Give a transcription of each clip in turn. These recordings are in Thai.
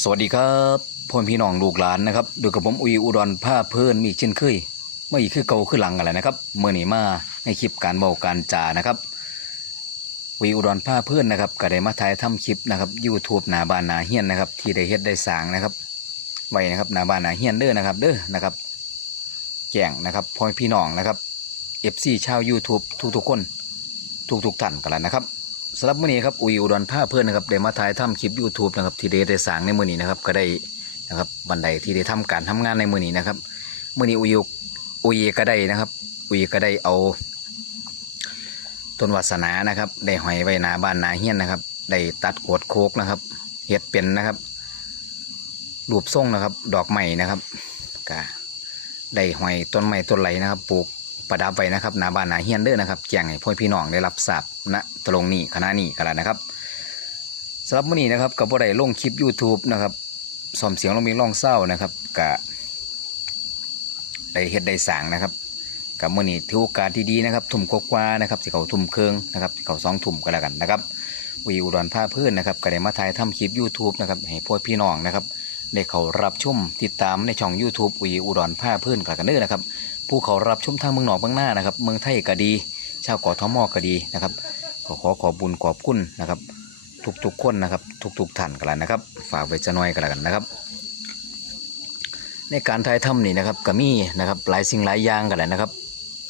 สวัสดีครับพ่อพี่น้องลูกหลานนะครับดูกับผมอุยอุดรผ้าเพื่อนมีอีกเช่นเคยไม่อีกคือเก่าคือหลังอะไรนะครับเมื่อนี้มาในคลิปการเบาการจ่านะครับอุยอุดรผ้าเพื่อนนะครับก็ได้มาถ่ายทำคลิปนะครับยูทูบหนาบานหนาเฮียนนะครับ ที่ได้เฮ็ดได้สางนะครับไว้นะครับหนาบานหนาเฮียนเด้อนะครับ เด้อนะครับแจ้งนะครับพ่อพี่น้องนะครับเอฟซีชาว YouTube ทุกๆคนทุกๆท่านกันแล้วนะครับ สำหรับมื้อนี้ครับอุยอุดรผ้าเพื่อนนะครับได้มาถ่ายทำคลิป YouTube นะครับที่ได้ได้สร้างในมื้อนี้นะครับก็ได้นะครับบันไดที่ได้ทำการทำงานในมื้อนี้นะครับมื้อนี้อุยอุยก็ได้นะครับ อุยก็ได้เอาต้นวาสนานะครับ ได้หอยไว้หนาบ้านหนาเฮียนนะครับได้ตัดโกดโคกนะครับเฮ็ดเป็นนะครับรูปทรงนะครับ ดอกไม้นะครับก็ได้หอยต้นไม้ต้นไหลนะครับปลูก ประดับไว้นะครับหน้าบ้านหน้าเฮียนเด้อนะครับแจ้งให้พ่อพี่น้องได้รับทราบณตรงนี้ขณะนี้กันแล้วนะครับสำหรับมื้อนี้นะครับกับบ่ได้ลงคลิป YouTube นะครับซ่อมเสียงลงมีลองเศร้านะครับกะได้เฮ็ดได้สางนะครับกับมื้อนี้ถือโอกาสที่ดีนะครับ ทุ่มกว่านะครับสิเขาทุ่มเครื่องนะครับสิเขาสองทุ่มก็แล้วกันนะครับวิวอุดรผ้าพื้นนะครับก็ได้มาถ่ายทำคลิป YouTube นะครับให้พ่อพี่น้องนะครับ ได้เขารับชมติดตามในช่อง YouTube วิวอุดรผ้าพื้นกันเด้อนะครับ ผู้เขารับชมทางเมืองนอกเมืองหน้านะครับ เมืองไทยก็ดี ชาวเกาะทมก็ดีนะครับก็ขอขอบุญขอบคุณนะครับ ทุกๆคนนะครับ ทุกๆท่านกันแล้วนะครับ ฝากไว้จะน้อยกันแล้วกันนะครับ ในการถ่ายทำนี่นะครับก็มีนะครับหลายสิ่งหลายอย่างกันแหละนะครับ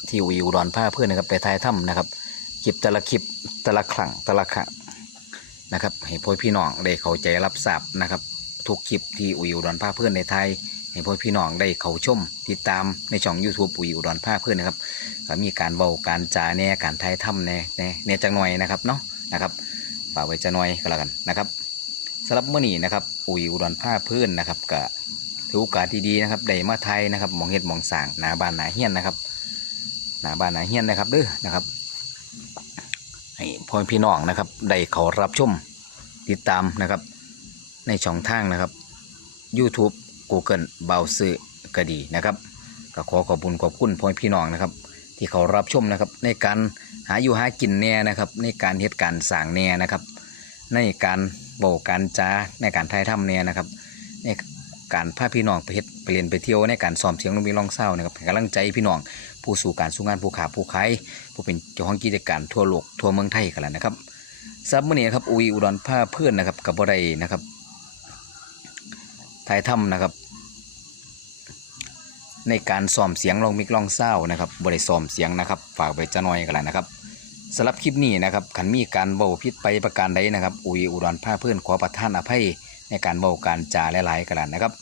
ที่วิวดอนผ้าเพื่อนนะครับได้ถ่ายทำนะครับคลิปแต่ละคลิปแต่ละครั้งแต่ละครั้งนะครับให้พ่อพี่น้องได้เข้าใจรับทราบนะครับ ทุกคลิปที่วิวดอนผ้าเพื่อนในไทยให้พ่อพี่น้องได้เข้าชม ติดตามในช่อง YouTube ปุ๋ยอุดรภาคเพื่อนนะครับก็มีการเบาการจาแน่การทายถ้ำแน่แน่แน่จังหน่อยนะครับเนาะนะครับฝากไว้จะหน่อยก็แล้วกันนะครับสำหรับเมื่อนี้นะครับปุ๋ยอุดรภาคเพื่อนนะครับก็ถือโอกาสที่ดีนะครับได้มาไทยนะครับหมองเห็ดหมองสางหนาบานหนาเฮียนนะครับหนาบานหนาเฮียนนะครับเด้อนะครับให้พ่อพี่น้องนะครับได้เขารับชมติดตามนะครับ ในช่องทางนะครับ YouTube Google เบาซื้อก็ดีนะครับก็ขอขอบคุณขอบคุณพ่อพี่น้องนะครับ ที่เขารับชมนะครับ ในการหาอยู่หากินแน่นะครับ ในการเหตุการณ์สางแน่นะครับ ในการโบกการจ้าในการถ่ายทำแน่นะครับ ในการพาพี่น้องไปเฮ็ดไปเรียนไปเที่ยวในการซ้อมเสียงลงมีลองเศร้านะครับให้กำลังใจพี่น้องผู้สู่การสู่งานผู้ขาผู้ขายผู้เป็นเจ้าของกิจการทั่วโลกทั่วเมืองไทยกันแล้วนะครับสำหรับมื้อนี้ครับอุยอุดรผ้าเพื่อนนะครับกับบ่ได้นะครับ ถ่ายทำนะครับ ในการซ้อมเสียงลองมิกลองเศร้านะครับบริซ้อมเสียงนะครับ ฝากไว้จะน้อยกันแล้วนะครับสำหรับคลิปนี้นะครับขันมีการเบาพิษไปประการใดนะครับอุยอุดรผ้าเพื่อนขอประทานอภัยในการเบาการจาหลายๆกันแล้วนะครับ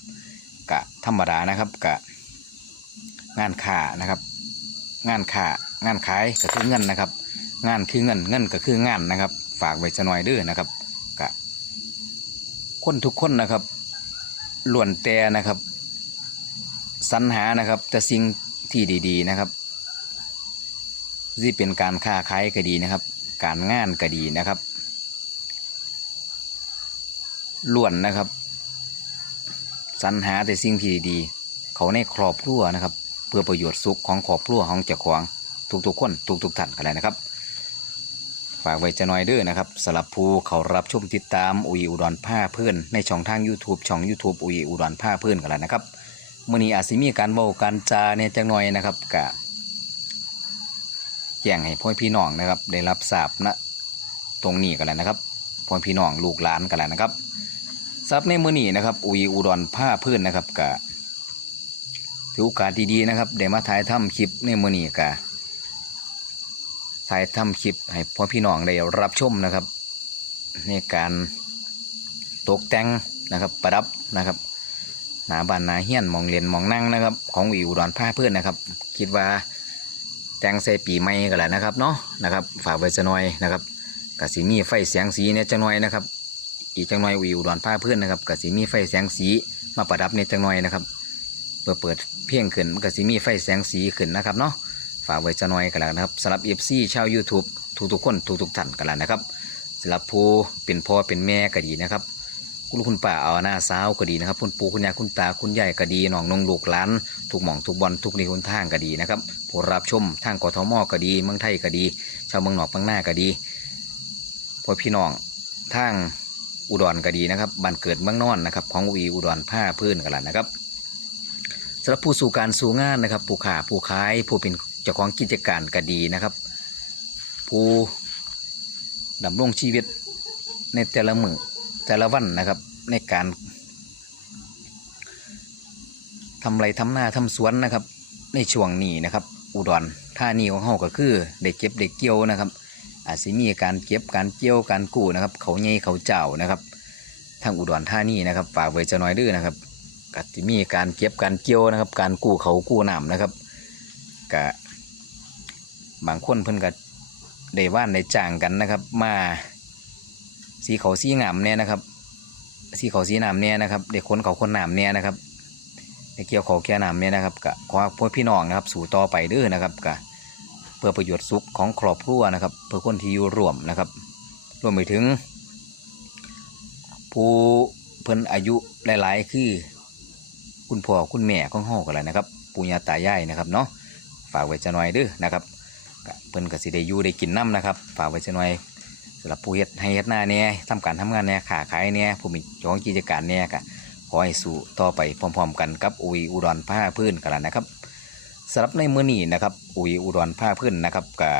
กะธรรมดานะครับกะงานขานะครับ งานขางานขายก็คือเงินนะครับ งานคือเงินเงินก็คืองานนะครับ ฝากไว้จะน้อยด้อนะครับกะคนทุกคนนะครับ ล้วนแต่นะครับสรรหานะครับ แต่สิ่งที่ดีๆนะครับที่เป็นการค้าขายก็ดีนะครับ การงานก็ดีนะครับล้วนนะครับสรรหาแต่สิ่งที่ดีๆเขาในครอบครัวนะครับ เพื่อประโยชน์สุขของครอบครัวของเจ้าของทุกๆคนทุกๆท่านกันเลยนะครับ ฝากไว้จะน้อยเด้อนะครับสำหรับผู้เขารับชมติดตามอุยอุดรผ้าเพื่อนในช่องทาง YouTube ช่อง YouTube อุยอุดรผ้าเพื่อนกันแล้วนะครับมื่อนี้อาจสิมีการเบาการจาเนี่ยจังหน่อยนะครับกะแจ้งให้พ่อพี่น้องนะครับ ได้รับทราบณตรงนี้กันแล้วนะครับพ่อพี่น้องลูกหลานกันแล้วนะครับทรัพย์ในมื่อนี้นะครับ อุยอุดรผ้าเพื่อนนะครับกะถือโอกาสดีๆนะครับได้มาถ่ายทำคลิปในมื่อนี้กะ ถ่ายทำคลิปให้พ่อพี่น้องได้รับชมนะครับในการตกแต่งนะครับประดับนะครับหนาบานหนาเฮียนมองเรียนมองนั่งนะครับ ของวิวดอนผ้าเพื่อนนะครับ คิดว่าแต่งใส่ปีใหม่กันแหละนะครับเนาะนะครับฝากไว้จะน้อยนะครับกสีมีไฟแสงสีเนี่ยจะน้อยนะครับ อีกจังน้อยวิวดอนผ้าเพื่อนนะครับกสีมีไฟแสงสีมาประดับเนี่ยจังน้อยนะครับเปิดเปิดเพียงขึ้นกสีมีไฟแสงสีขึ้นนะครับเนาะ ฝากไว้จะน้อยกันแล้วนะครับสำหรับเอฟซีชาว YouTube ทุกๆคนทุกๆท่านกันแล้วนะครับสำหรับผู้เป็นพ่อเป็นแม่ก็ดีนะครับคุณลูกคุณป้าเอาหน้าสาวก็ดีนะครับ คุณปู่คุณย่าคุณตาคุณยายก็ดีน้องนงลูกหลานทุกหม่องทุกบอลทุกนี่คุณทางก็ดีนะครับผู้รับชมทางกทมก็ดีเมืองไทยก็ดี ชาวเมืองนอกเมืองหน้าก็ดีพ่อพี่น้องทางอุดรก็ดีนะครับบ้านเกิดเมืองนอนนะครับของวีอุดรผ้าพื้นกันละนะครับสำหรับผู้สู่การสู่งานนะครับผู้ขาผู้ขายผู้เป็น เจ้าของกิจการก็ดีนะครับ ผู้ดำรงชีวิตในแต่ละมือแต่ละวันนะครับ ในการทำไรทำหน้าทำสวนนะครับ ในช่วงนี้นะครับ อุดรท่านีของเขาก็คือเด็กเก็บเด็กเกี่ยวนะครับ อาจจะมีการเก็บการเกี่ยวการกู้นะครับ เขาใหญ่เขาเจ้านะครับ ทางอุดรท่านีนะครับฝากไว้จะน้อยดื้อนะครับก็จะมีการเก็บการเกี่ยวนะครับ การกู้เขากู้น้ำนะครับกะ บางคนเพิ่นก็ได้ว่านได้จ้างกันนะครับ มาสีเขาสีงามเนี่ยนะครับ สีเขาสีน้ำเนี่ยนะครับเด็กคนเขาคนน้ำเนี่ยนะครับได้เกี่ยวเขาแก่น้ำเนี่ยนะครับกะขอพวกพี่น้องนะครับ สู่ต่อไปด้อนะครับกะเพื่อประโยชน์สุขของครอบครัวนะครับ เพื่อคนที่อยู่ร่วมนะครับ รวมไปถึง ผู้เพิ่นอายุหลายๆ คือ คุณพ่อคุณแม่ของเฮากันแหละนะครับปู่ย่าตายายนะครับเนาะฝากไว้จะหน่อยด้อนะครับ เพิ่นก็สิได้อยู่ได้กินน้ำนะครับฝากไว้จะหน่อยสำหรับผู้เฮ็ดให้เฮ็ดหน้าเนี่ยทำการทำงานเนี่ยขาขายเนี่ยผู้มีจ้องกิจการเนี่ยก็ขอให้สู่ต่อไปพร้อมๆ กันกับอุยอุดรผ้าพื้นกันแล้วนะครับสำหรับในมื้อนี้นะครับ อุยอุดรผ้าพื้นนะครับก็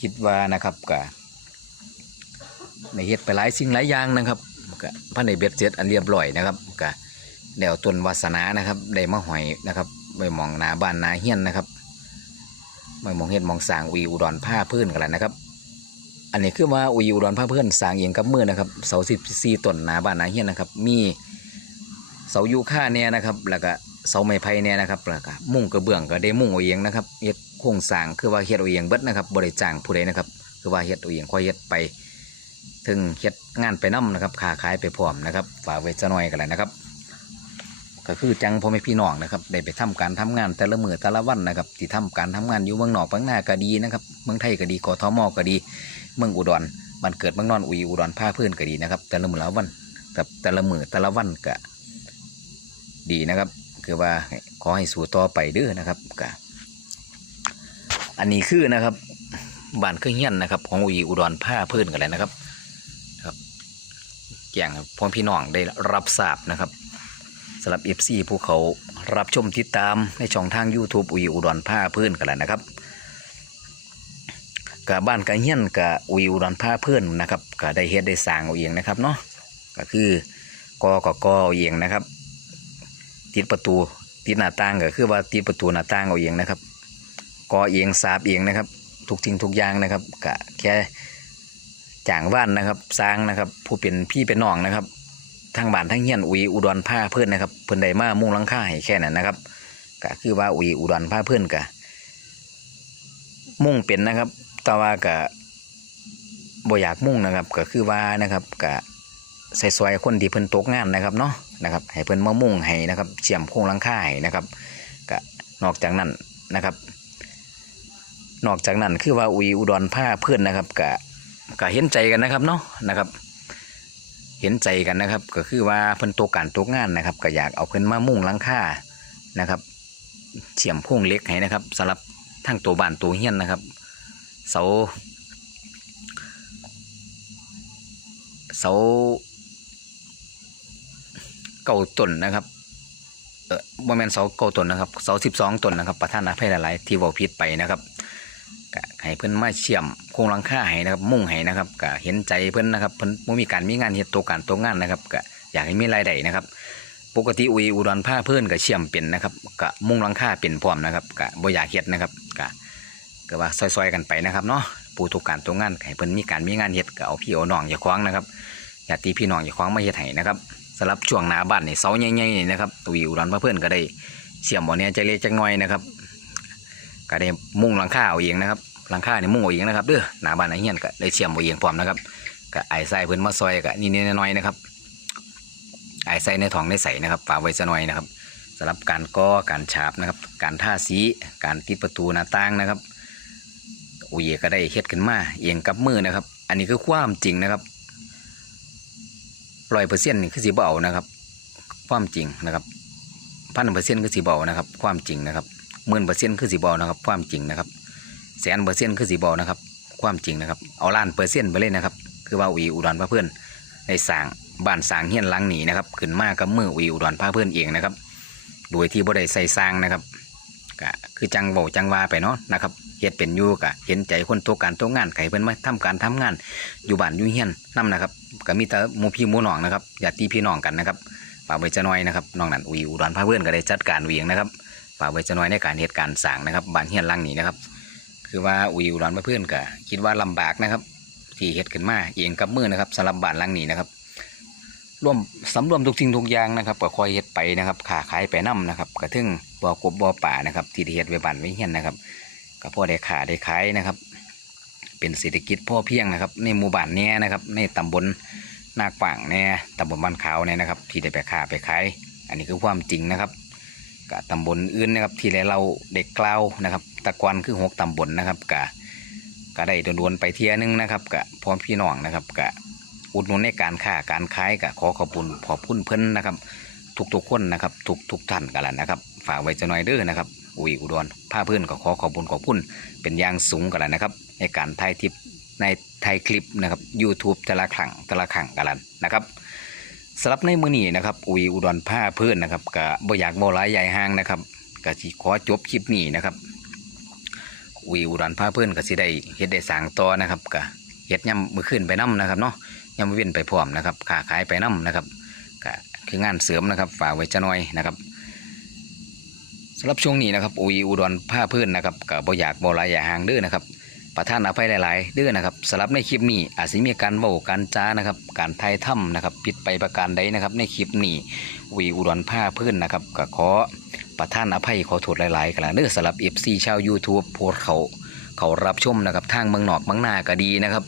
คิดว่านะครับก็ในเฮ็ดไปหลายสิ่งหลายอย่างนะครับก็พันในเบ็ดเสร็จอันเรียบร้อยนะครับก็แล้วต้นวาสนานะครับได้มาหอยนะครับไปมองหนาบ้านนาเฮียนนะครับ ม่มองเฮ็ดมองสางอุยอุดรผ้าพื้นกันแล้วนะครับ อันนี้คือว่าอุยอุดรผ้าพื้นสางเองกับมือนะครับเสาสิบสี่ต้นหนาบ้านนาเฮียนนะครับ มีเสายูค่าเนี่ยนะครับ แล้วก็เสาไม้ไผ่เนี่ยนะครับแล้วก็มุ้งกระเบื้องก็ได้มุ้งเอาเองนะครับเฮ็ดโครงสร้างคือว่าเฮ็ดเอาเองเบิดนะครับบริจางผู้ใดนะครับ คือว่าเฮ็ดเอาเองค่อยเฮ็ดไป ถึงเฮ็ดงานไปนํนะครับค้าขายไปพร้อมนะครับฝากไว้จะน่อยกันแหละนะครับ ก็คือจังพ่อแม่พี่น้องนะครับได้ไปทำการทำงานแต่ละมือแต่ละวันนะครับที่ทำการทำงานอยู่เมืองนอกเมืองนาก็ดีนะครับเมืองไทยก็ดีกทมก็ดี เมืองอุดรบ้านเกิดเมืองนอนอุยอุดรผ้าพื้นก็ดีนะครับ แต่ละมือละวันกับแต่ละมือแต่ละวันก็ดีนะครับ คือว่าขอให้สู่ต่อไปเด้อนะครับกะอันนี้คือนะครับบ้านเครื่องเฮียนนะครับ ของอุยอุดรผ้าพื้นกันเลยนะครับครับแก่งพ่อพี่น้องได้รับทราบนะครับ สำหรับเอฟซีผู้เขารับชมติดตามในช่องทาง YouTube อุยอุดรผ้าพื้นกันเลยนะครับกับบ้านกะเฮียนกับอุยอุดรผ้าพื้นนะครับก็ได้เฮ็ดได้สร้างเอาเองนะครับเนาะก็คือกอกกอเอาเองนะครับติดประตูติดหน้าต่างก็คือว่าติดประตูหน้าต่างเอาเองนะครับก่อเองสาบเองนะครับ ทุกสิ่งทุกอย่างนะครับกะแค่จ้างว่านนะครับสร้างนะครับ ผู้เป็นพี่เป็นน้องนะครับ ทางบ้านทั้งเฮียนอุยอุดรผ้าเพื่อนนะครับเพิ่อนได้มามุ่งลังค่าให้แค่นั้นนะครับก็คือว่าอุยอุดรผ้าเพื่อนกะมุ่งเป็นนะครับแต่ว่ากะบ่อยากมุ่งนะครับ ก็คือว่านะครับกะใส่ซอยคนที่เพิ่นตกงานนะครับเนาะนะครับให้เพิ่นมามุ่งให้นะครับเฉียมโครงลังค่าให้นะครับก็นอกจากนั้นนะครับ นอกจากนั้นคือว่าอุยอุดรผ้าเพื่อนนะครับก็ก็เห็นใจกันนะครับเนาะนะครับ เห็นใจกันนะครับ ก็คือว่าเพิ่นตกการตกงานนะครับ ก็อยากเอาเพิ่นมามุ่งลังค่านะครับเฉียมโครงเล็กให้นะครับสำหรับทั้งตัวบ้านตัวเฮียนนะครับ เสาเสาเก้าต้นนะครับเออบ่แมนเสาเก้าต้นนะครับเสาสิบสองต้นนะครับประธานอภัยหลายๆที่เว้าผิดไปนะครับ ให้เพิ่นมาเชื่อมโครงหลังคาให้นะครับมุ่งให้นะครับก็เห็นใจเพิ่นนะครับเพิ่นบ่มีการมีงานเฮ็ดตัวการตัวงานนะครับก็อยากให้มีรายได้นะครับ ปกติอุยอุดรผ้าเพิ่นก็เชื่อมเป็นนะครับก็มุ่งหลังคาเป็นพร้อมนะครับก็บ่อยากเฮ็ดนะครับก็ก็ว่าซอยๆกันไปนะครับเนาะผู้ทุการตัวงานให้เพิ่นมีการมีงานเฮ็ดก็เอาพี่เอาน้องอย่าคว้างนะครับญาติพี่น้องอย่าคว้างมาเฮ็ดให้นะครับสำหรับช่วงหน้าบ้านนี่เสาใหญ่ๆนี่นะครับตุยอุดรพระเพื่อนก็ได้เสียมบ่อเนี้ยจเล็กจักน่อยนะครับก็ได้มุ่งหลังคาเอาเองนะครับ หลังคานี่มุ่งเอาเองนะครับเด้อหน้าบ้านไอ้เฮียนก็ได้เสียมเอาเองพร้อมนะครับก็ไอ้ใส่เพิ่นมาซอยก็นี่ๆน้อยนะครับไอ้ใส่ในทองในใส่นะครับฝาไว้ซะหน่อยนะครับสำหรับการก่อการฉาบนะครับ การท่าสีการติดประตูหน้าต่างนะครับอุยก็ได้เฮ็ดขึ้นมาเองกับมือนะครับ อันนี้คือความจริงนะครับร้อยเปอร์เซ็นต์นี่คือสีเบานะครับ ความจริงนะครับพันเปอร์เซ็นต์คือสีเบานะครับ ความจริงนะครับหมื่นเปอร์เซ็นต์คือสีเบานะครับ ความจริงนะครับ แสนเปอร์เซ็นต์คือสีบานะครับ ความจริงนะครับ เอาล้านเปอร์เซ็นต์ไปเลยนะครับ คือว่าอุยอุดรพระเพื่อนในสางบ้านสางเฮียนลังหนีนะครับขึ้นมากับมือวิวดอนพาเพื่อนเองนะครับ โดยที่บ่ได้ใส่สางนะครับก็คือจังเบาจังวาไปเนาะนะครับเฮ็ดเป็นอยู่ก็เห็นใจคนตัวการตัวงานไขเพิ่นมาทำการทำงาน อยู่บ้านอยู่เฮียนนํนะครับก็มีแต่หมู่พี่หมู่น้องนะครับญาติพี่น้องกันนะครับฝากไว้จะน้อยนะครับน้องนั่นวิวดอนพาเพื่อนก็ได้จัดการเวียงนะครับฝากไว้จะน้อยในการเหตุการณ์สางนะครับบ้านเฮียนลังนี้นะครับ คือว่าวิวดอนพาเพื่อนก็คิดว่าลำบากนะครับที่เฮ็ดขึ้นมาเองกับมือนะครับสำหรับบานลังนี้นะครับร่วมสำรวมทุกสิ่งทุกอย่างนะครับก็คอยเฮ็ดไปนะครับขาขายไปนํนะครับกระทึ่งบ่อกบบ่อป่านะครับ ที่เฮ็ดไว้บ้านไว้เฮียนนะครับก็พอได้ขาได้ขายนะครับ เป็นเศรษฐกิจพ่อเพียงนะครับ ในหมู่บ้านเนี้ยนะครับในตำบลนาก่างเนี่ยตำบลบ้านขาวเนี่ยนะครับ ที่ได้ไปขาไปขายอันนี้คือความจริงนะครับกะตำบลอื่นนะครับ ที่ได้เราเด็กกล่าวนะครับ ตะกอนคือหกตำบลนะครับกะก็ได้โดนๆไปเที่ยนึงนะครับกะพร้อมพี่น้องนะครับกะอุดหนุนในการค้าการขายก็ขอขอบคุณขอบคุณเพิ่นนะครับ ทุกๆคนนะครับ ทุกทุกท่านกันแล้วนะครับ ฝากไว้จะน่อยเด้อนะครับ อุยอุดรผ้าเพื่อนก็ขอขอบคุณขอบคุณเป็นอย่างสูงกันแล้วนะครับ ในการถ่ายทิปในถ่ายคลิปนะครับ YouTube แต่ละครั้งแต่ละครั้งกันแล้วนะครับสำหรับในมือนี้นะครับอุยอุดรผ้าเพื่อนนะครับก็บ่อยากบ่หลายใหญ่ห้างนะครับก็สิขอจบคลิปนี้นะครับ อุยอุดรผ้าเพื่อนก็สิได้เฮ็ดได้สางต่อนะครับก็เฮ็ดย่ำมือขึ้นไปน้ำนะครับเนาะยังไม่เว้นไปพร้อมนะครับขาขายไปน้ำนะครับก็คืองานเสริมนะครับฝากไว้จะน้อยนะครับสำหรับช่วงนี้นะครับอุยอุดรผ้าเพื่อนนะครับก็บ่อยากบ่ลายอย่าห่างเด้อนะครับประท่านอภัยหลายๆเด้อนะครับสำหรับในคลิปนี้อาจจะมีการเว้าการจ้านะครับ การไทยถ้ำนะครับผิดไปประการใดนะครับ ในคลิปนี้อุยอุดรผ้าเพื่อนนะครับก็ขอ ประท่านอภัยขอโทษหลายๆกันละเด้อสำหรับ FC ชาว YouTube โพสเขาเขารับชมนะครับทางเมืองนอกเมืองนาก็ดีนะครับ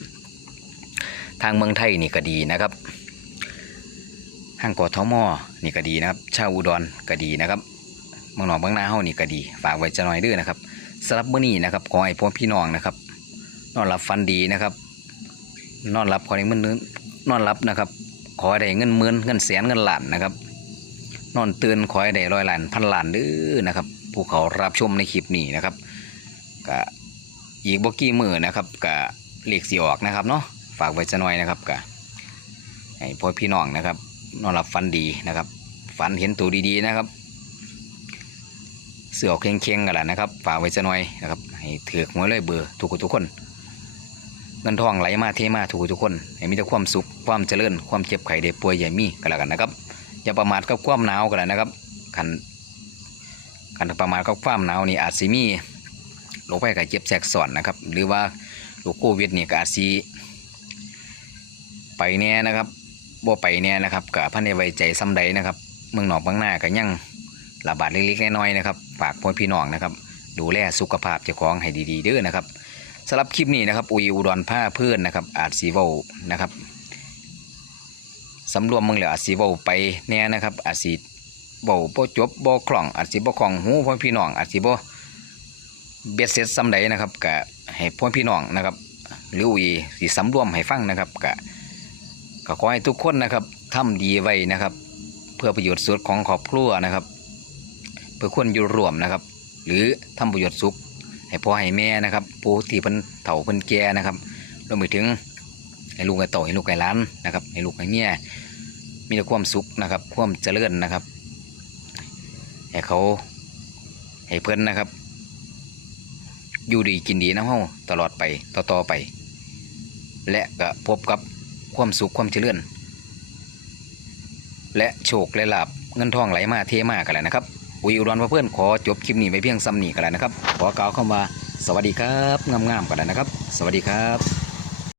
ทางเมืองไทยนี่ก็ดีนะครับห้างกอทมนี่ก็ดีนะครับ ชาวอุดรก็ดีนะครับเมืองนอกเมืองนาเฮานี่ก็ดี ฝากไว้จะหน่อยด้อนะครับสำหรับมื้อนี้นะครับขอให้พ่อพี่น้องนะครับนอนหลับฝันดีนะครับ นอนหลับขอได้เงินนอนหลับนะครับ ขอให้ได้เงินหมื่นเงินแสนเงินล้านนะครับ นอนตื่นขอให้ได้ร้อยล้านพันล้านเด้อนะครับ ผู้เขารับชมในคลิปนี้นะครับก็อีกบกี่มือนะครับก็เหลขสีออกนะครับเนาะฝากไว้จะหน่อยนะครับกะให้พ่อพี่น้องนะครับ นอนหลับฝันดีนะครับฝันเห็นตัวดีๆนะครับ เสือออกเค็งๆกันแหละนะครับ ฝากไว้จะหน่อยนะครับให้ถือกหวเลยเบอร์ทุกคนทุกคนเงินทองไหลมาเทมาทุกคนทุกคนให้มีแต่ความสุขความเจริญความเจ็บไข้ได้ป่วยอย่มีกันแล้วกันนะครับ อย่าประมาทกับความหนาวกันแล้วนะครับคันคันประมาทกับความหนาวนี่อาจสิมีโรคภัยไข้เจ็บแทรกซ้อนนะครับ หรือว่าโรคโควิดนี่ก็อาจสิไปแน่นะครับบ่ไปแน่นะครับกับพันในไว้ใจซ้ำใดนะครับ เมืองหนอกบางหน้าก็ยังระบาดเล็กๆน้อยๆนะครับฝากพ่อพี่น้องนะครับ ดูแลสุขภาพเจ้าของให้ดีๆด้อนะครับสำหรับคลิปนี้นะครับอุยอุดรผ้าเพื่อนนะครับอาจสีเวานะครับ สำรวมมืองเหลืออาจสีเวาไปแน่นะครับอาจสีเบาบ่จบบ่คล่องอาจสีบ่คล่องหูพ่อพี่น้องอาจสีบ่เบ็ดเสร็จซ้ำใดนะครับก็ให้พ่อพี่น้องนะครับหรืออุยสีสำรวมให้ฟังนะครับก็ก็ขอให้ทุกคนนะครับทำดีไว้นะครับ เพื่อประโยชน์สุดของครอบครัวนะครับ เพื่อคนอยู่รวมนะครับ หรือทำประโยชน์สุขให้พ่อให้แม่นะครับผู้ที่เพิ่นเฒ่าเพิ่นแก่นะครับรวมไปถึง ให้ลูกให้โตให้ลูกให้ล้านนะครับ ให้ลูกให้เมียมีแต่ความสุขนะครับ ความเจริญนะครับให้เขาให้เพิ่อนนะครับ อยู่ดีกินดีน้ำเฮาตลอดไปต่อๆไป และก็พบกับความสุขความเจริญและโชคและลาบเงินทองไหลมาเทมากันแล้วนะครับอุยอุดรเพื่อนขอจบคลิปนี้ไปเพียงซ้ำนี้กันแล้วนะครับ ขอกล่าวคำว่าสวัสดีครับงามๆกันแล้วนะครับ สวัสดีครับ